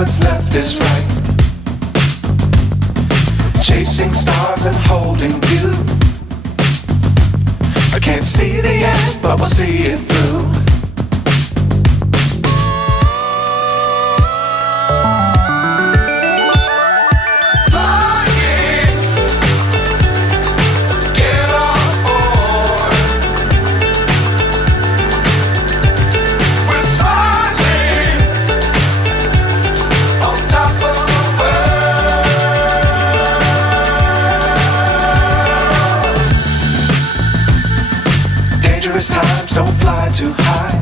what's left is right. Chasing stars and holding you. I can't see the end, but we'll see it through. Times don't fly too high.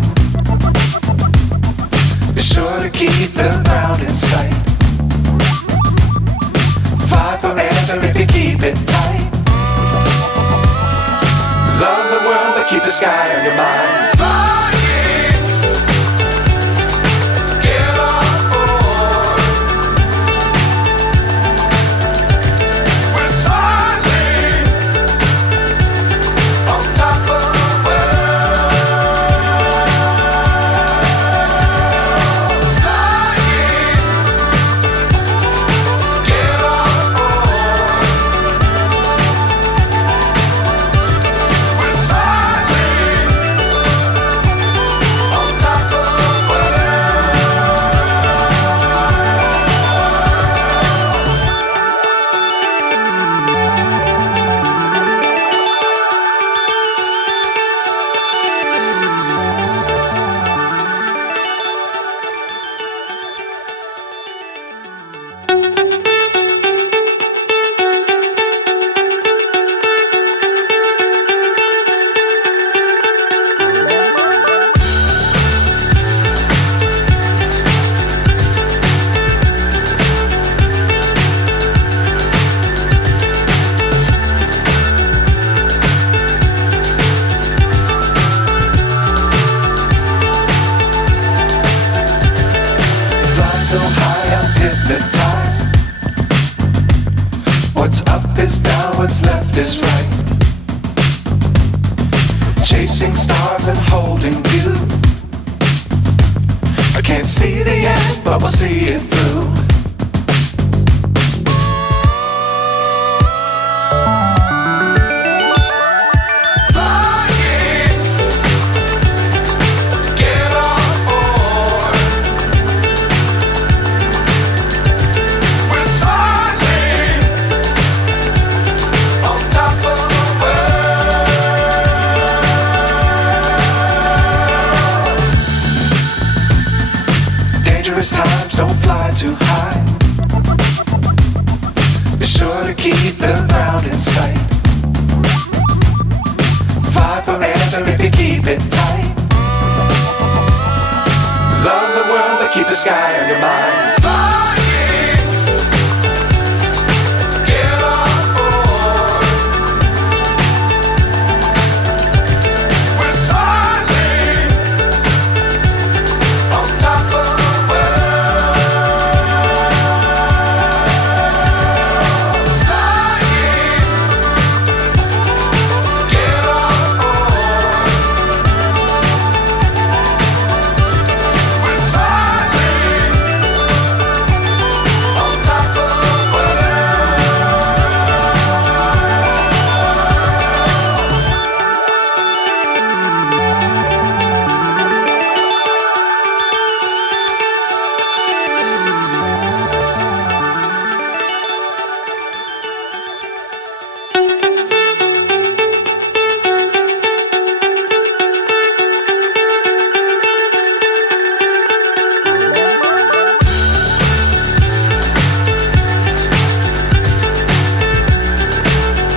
Be sure to keep the ground in sight. Fly forever if you keep it tight. Love the world but keep the sky on your mind. So high I'm hypnotized. What's up is down, what's left is right. Chasing stars and holding you. I can't see the end, but we'll see it through. Times don't fly too high. Be sure to keep the ground in sight. Fly forever if you keep it tight. Love the world but keep the sky on your mind.